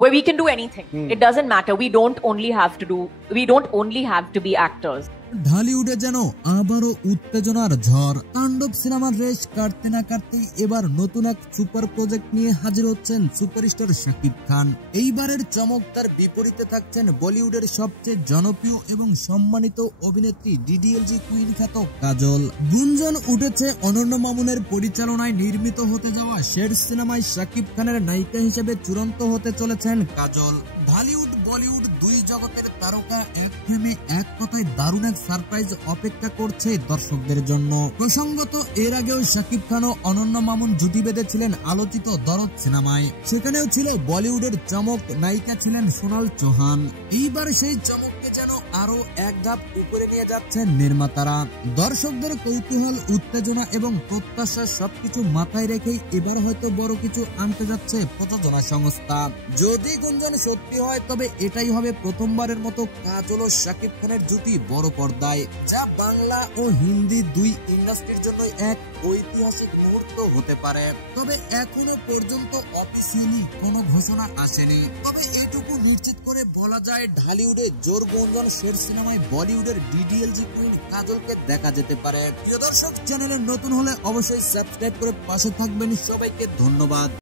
where we can do anything. It doesn't matter. We don't only have to be actors. ঢালিউডে যেন আবারও উত্তেজনার ঝড়। তাণ্ডব সিনেমার রেশ কাটতে না কাটতেই এবার নতুন এক সুপার প্রজেক্ট নিয়ে হাজির হচ্ছেন সুপারস্টার শাকিব খান। এইবারের চমক তার বিপরীতে থাকছেন বলিউডের সবচেয়ে জনপ্রিয় এবং সম্মানিত অভিনেত্রী ডিডিএলজি কুইন খ্যাত কাজল। গুঞ্জন উঠেছে অনন্য মামুনের পরিচালনায় নির্মিত হতে যাওয়া শের সিনেমায় শাকিব খানের নায়িকা হিসেবে চূড়ান্ত হতে চলেছেন কাজল। ঢালিউড বলিউড দুই জগতের তারকা এক ফ্রেমে এক কথায় দারুণ এক সারপ্রাইজ অপেক্ষা করছে দর্শকদের জন্য। প্রসঙ্গত এর আগেও শাকিব খান ও অনন্য মামুন জুটি বেঁধেছিলেন আলোচিত দরদ সিনেমায়। সেখানেও ছিল বলিউডের চমক, নায়িকা ছিলেন সোনাল চৌহান। এইবার সেই চমককে যেন আরো এক ধাপ উপরে নিয়ে যাচ্ছেন নির্মাতারা। দর্শকদের কৌতূহল, উত্তেজনা এবং প্রত্যাশা সবকিছু মাথায় রেখেই এবার হয়তো বড় কিছু আনতে যাচ্ছে প্রযোজনা সংস্থা। যদি গুঞ্জন সত্যি হয় তবে এটাই হবে প্রথমবারের মতো কাজল ও শাকিব খানের জুটি বড় পর্দায়, যা বাংলা ও হিন্দি দুই ইন্ডাস্ট্রির জন্য এক ঐতিহাসিক মুহূর্ত হতে পারে। তবে এখনো পর্যন্ত অফিসিয়ালি কোনো ঘোষণা আসেনি। তবে এইটুকু নিশ্চিত করে বলা যায় ঢালিউডে জোর গুঞ্জন শের সিনেমায় বলিউডের ডিডিএলজি কুইন কাজলকে দেখা যেতে পারে। প্রিয় দর্শক, চ্যানেলে নতুন হলে অবশ্যই সাবস্ক্রাইব করে পাশে থাকবেন। সবাইকে ধন্যবাদ।